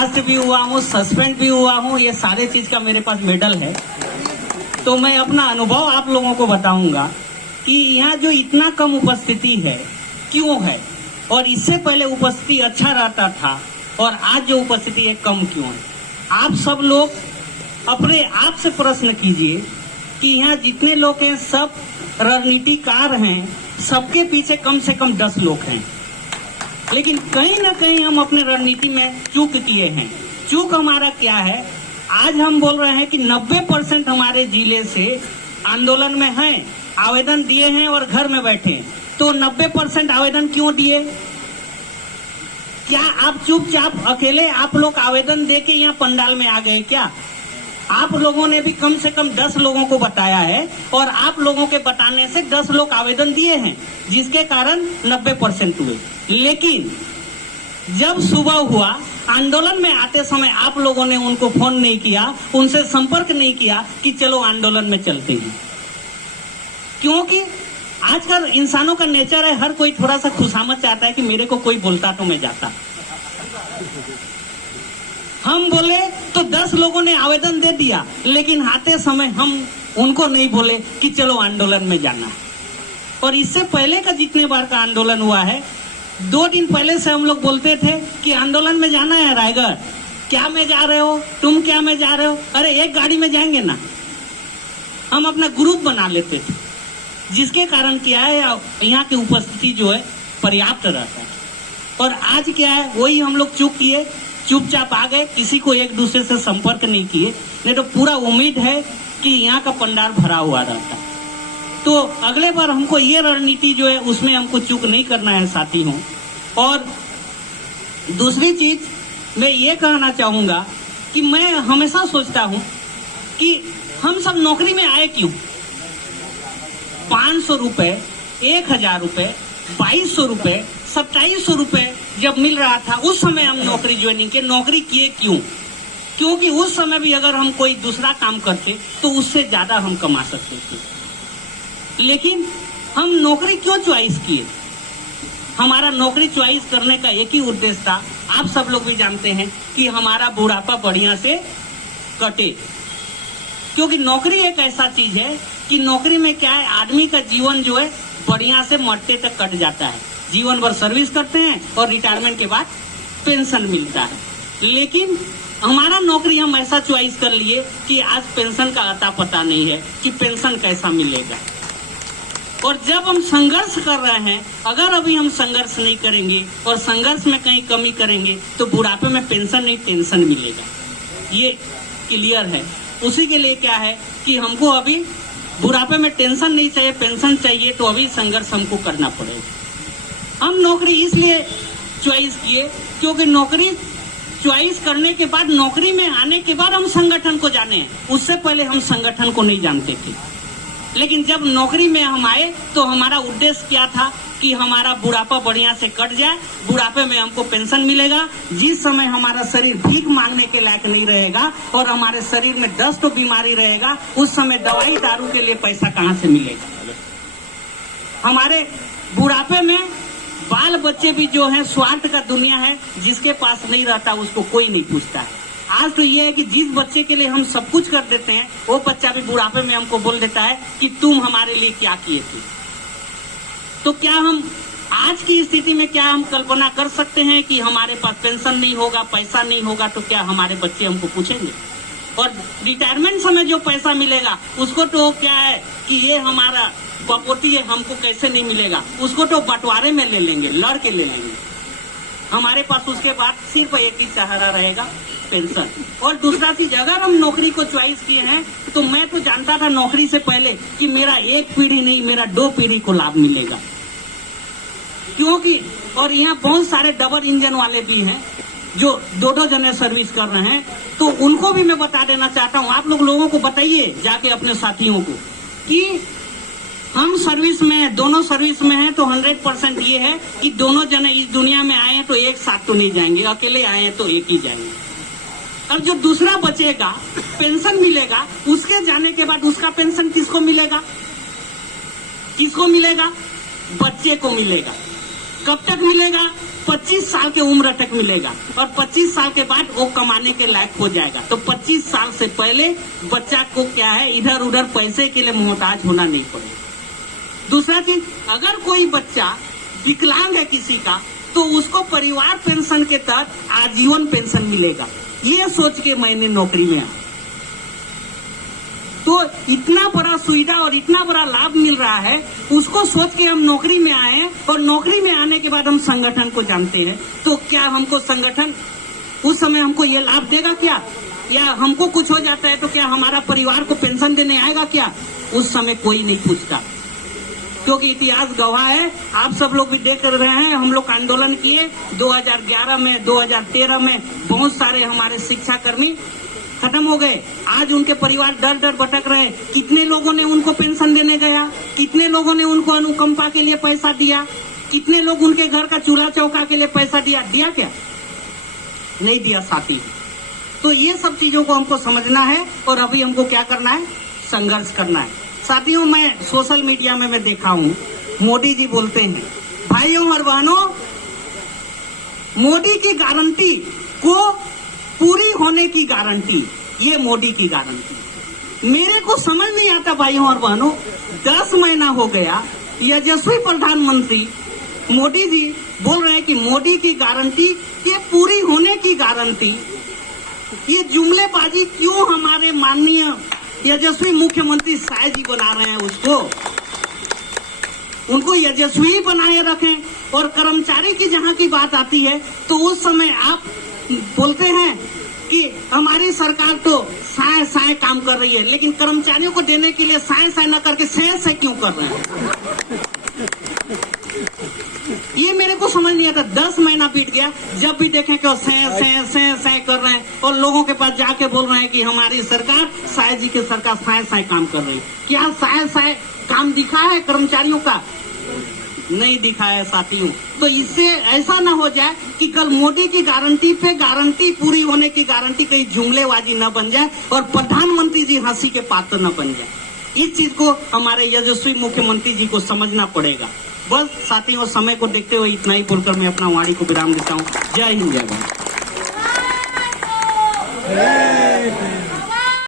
बर्खास्त भी हुआ हूँ, सस्पेंड भी हुआ हूँ, ये सारे चीज का मेरे पास मेडल है। तो मैं अपना अनुभव आप लोगों को बताऊंगा कि यहाँ जो इतना कम उपस्थिति है क्यों है, और इससे पहले उपस्थिति अच्छा रहता था और आज जो उपस्थिति है कम क्यों है। आप सब लोग अपने आप से प्रश्न कीजिए कि यहाँ जितने लोग हैं सब रणनीतिकार हैं, सबके पीछे कम से कम 10 लोग हैं, लेकिन कहीं ना कहीं हम अपने रणनीति में चूक किए हैं। चूक हमारा क्या है, आज हम बोल रहे हैं कि 90% हमारे जिले से आंदोलन में हैं, आवेदन दिए हैं और घर में बैठे हैं। तो 90% आवेदन क्यों दिए? क्या आप चुपचाप अकेले आप लोग आवेदन दे के यहाँ पंडाल में आ गए क्या? आप लोगों ने भी कम से कम 10 लोगों को बताया है और आप लोगों के बताने से 10 लोग आवेदन दिए हैं, जिसके कारण 90% हुए। लेकिन जब सुबह हुआ, आंदोलन में आते समय आप लोगों ने उनको फोन नहीं किया, उनसे संपर्क नहीं किया कि चलो आंदोलन में चलते हैं। क्योंकि आजकल इंसानों का नेचर है, हर कोई थोड़ा सा खुशामद चाहता है कि मेरे को कोई बोलता तो मैं जाता। हम बोले तो 10 लोगों ने आवेदन दे दिया, लेकिन आते समय हम उनको नहीं बोले कि चलो आंदोलन में जाना है। और इससे पहले का जितने बार का आंदोलन हुआ है, 2 दिन पहले से हम लोग बोलते थे कि आंदोलन में जाना है रायगढ़। क्या में जा रहे हो तुम, क्या में जा रहे हो? अरे एक गाड़ी में जाएंगे ना। हम अपना ग्रुप बना लेते थे, जिसके कारण क्या है यहाँ की उपस्थिति जो है पर्याप्त रहता है। और आज क्या है, वही हम लोग चूक किए, चुपचाप आ गए, किसी को एक दूसरे से संपर्क नहीं किए। नहीं तो पूरा उम्मीद है कि यहाँ का पंडाल भरा हुआ रहता। तो अगले बार हमको ये रणनीति जो है उसमें हमको चूक नहीं करना है साथी हूँ। और दूसरी चीज मैं ये कहना चाहूंगा कि मैं हमेशा सोचता हूँ कि हम सब नौकरी में आए क्यों? 500 रुपए, 1000 रुपए, 2200 रुपए, 2700 रुपए जब मिल रहा था, उस समय हम नौकरी ज्वाइनिंग के नौकरी किए क्यों? क्योंकि उस समय भी अगर हम कोई दूसरा काम करते तो उससे ज्यादा हम कमा सकते थे। लेकिन हम नौकरी क्यों चॉइस किए? हमारा नौकरी चॉइस करने का एक ही उद्देश्य था, आप सब लोग भी जानते हैं कि हमारा बुढ़ापा बढ़िया से कटे। क्योंकि नौकरी एक ऐसा चीज है कि नौकरी में क्या है, आदमी का जीवन जो है बढ़िया से मरते तक कट जाता है। जीवन भर सर्विस करते हैं और रिटायरमेंट के बाद पेंशन मिलता है। लेकिन हमारा नौकरी हम ऐसा चॉइस कर लिए कि आज पेंशन का अता पता नहीं है कि पेंशन कैसा मिलेगा। और जब हम संघर्ष कर रहे हैं, अगर अभी हम संघर्ष नहीं करेंगे और संघर्ष में कहीं कमी करेंगे तो बुढ़ापे में पेंशन नहीं टेंशन मिलेगा, ये क्लियर है। उसी के लिए क्या है कि हमको अभी बुढ़ापे में टेंशन नहीं चाहिए, पेंशन चाहिए, तो अभी संघर्ष हमको करना पड़ेगा। हम नौकरी इसलिए चॉइस किए क्योंकि नौकरी चॉइस करने के बाद, नौकरी में आने के बाद हम संगठन को जाने हैं, उससे पहले हम संगठन को नहीं जानते थे। लेकिन जब नौकरी में हम आए तो हमारा उद्देश्य क्या था कि हमारा बुढ़ापा बढ़िया से कट जाए, बुढ़ापे में हमको पेंशन मिलेगा। जिस समय हमारा शरीर भीख मांगने के लायक नहीं रहेगा और हमारे शरीर में 10 तो बीमारी रहेगा, उस समय दवाई दारू के लिए पैसा कहाँ से मिलेगा? हमारे बुढ़ापे में बाल बच्चे भी जो है, स्वार्थ का दुनिया है, जिसके पास नहीं रहता उसको कोई नहीं पूछता है। आज तो ये है कि जिस बच्चे के लिए हम सब कुछ कर देते हैं, वो बच्चा भी बुढ़ापे में हमको बोल देता है कि तुम हमारे लिए क्या किए थे। तो क्या हम आज की स्थिति में क्या हम कल्पना कर सकते हैं कि हमारे पास पेंशन नहीं होगा, पैसा नहीं होगा, तो क्या हमारे बच्चे हमको पूछेंगे? और रिटायरमेंट समय जो पैसा मिलेगा उसको तो क्या है कि ये हमारा बपोती है, हमको कैसे नहीं मिलेगा, उसको तो बंटवारे में ले लेंगे, लड़ के ले लेंगे। हमारे पास उसके बाद सिर्फ एक ही सहारा रहेगा, पेंशन। और दूसरा चीज, अगर हम नौकरी को चॉइस किए हैं तो मैं तो जानता था नौकरी से पहले कि मेरा एक पीढ़ी नहीं, मेरा 2 पीढ़ी को लाभ मिलेगा। क्योंकि और यहाँ बहुत सारे डबल इंजन वाले भी हैं जो 2-2 जने सर्विस कर रहे हैं, तो उनको भी मैं बता देना चाहता हूँ। आप लोगों को बताइए जाके अपने साथियों को कि हम सर्विस में हैं, दोनों सर्विस में हैं, तो 100% ये है कि दोनों जने इस दुनिया में आए हैं तो एक साथ तो नहीं जाएंगे, अकेले आए हैं तो एक ही जाएंगे। और जो दूसरा बचेगा, पेंशन मिलेगा, उसके जाने के बाद उसका पेंशन किसको मिलेगा? किसको मिलेगा? बच्चे को मिलेगा। कब तक मिलेगा? 25 साल के उम्र तक मिलेगा और 25 साल के बाद वो कमाने के लायक हो जाएगा। तो 25 साल से पहले बच्चा को क्या है, इधर उधर पैसे के लिए मोहताज होना नहीं पड़ेगा। दूसरा चीज, अगर कोई बच्चा विकलांग है किसी का, तो उसको परिवार पेंशन के तहत आजीवन पेंशन मिलेगा। ये सोच के मैंने नौकरी में आया। तो इतना बड़ा सुविधा और इतना बड़ा लाभ मिल रहा है, उसको सोच के हम नौकरी में आए हैं। और नौकरी में आने के बाद हम संगठन को जानते हैं। तो क्या हमको संगठन उस समय हमको ये लाभ देगा क्या, या हमको कुछ हो जाता है तो क्या हमारा परिवार को पेंशन देने आएगा क्या? उस समय कोई नहीं पूछता, क्योंकि इतिहास गवाह है। आप सब लोग भी देख रहे हैं, हम लोग आंदोलन किए 2011 में, 2013 में बहुत सारे हमारे शिक्षा कर्मी खत्म हो गए। आज उनके परिवार दर दर भटक रहे। कितने लोगों ने उनको पेंशन देने गया, कितने लोगों ने उनको अनुकंपा के लिए पैसा दिया, कितने लोग उनके घर का चूल्हा चौका के लिए पैसा दिया क्या? नहीं दिया साथी। तो ये सब चीजों को हमको समझना है और अभी हमको क्या करना है, संघर्ष करना है। साथियों, मैं सोशल मीडिया में मैं देखा हूं, मोदी जी बोलते हैं, भाइयों और बहनों, मोदी की गारंटी को पूरी होने की गारंटी, ये मोदी की गारंटी। मेरे को समझ नहीं आता भाइयों और बहनों, 10 महीना हो गया, यशस्वी प्रधानमंत्री मोदी जी बोल रहे हैं कि मोदी की गारंटी, ये पूरी होने की गारंटी। ये जुमलेबाजी क्यों हमारे माननीय यशस्वी मुख्यमंत्री शाह जी बना रहे हैं? उनको यशस्वी बनाए रखें। और कर्मचारी की जहां की बात आती है, तो उस समय आप बोलते हैं कि हमारी सरकार तो साय साय काम कर रही है, लेकिन कर्मचारियों को देने के लिए साय साय न करके से क्यों कर रहे हैं? ये मेरे को समझ नहीं आता। 10 महीना बीत गया, जब भी देखें कि से कर रहे हैं और लोगों के पास जाके बोल रहे हैं कि हमारी सरकार, साय जी की सरकार साय साय काम कर रही है। क्या साय साय काम दिखा है कर्मचारियों का? नहीं दिखा है साथियों। तो इससे ऐसा ना हो जाए कि कल मोदी की गारंटी पे गारंटी पूरी होने की गारंटी कहीं जुमलेबाजी न बन जाए और प्रधानमंत्री जी हंसी के पात्र न बन जाए। इस चीज को हमारे यशस्वी मुख्यमंत्री जी को समझना पड़ेगा। बस साथियों, समय को देखते हुए इतना ही बोलकर मैं अपना वाणी को विराम देता हूँ। जय हिंद, जय भारत।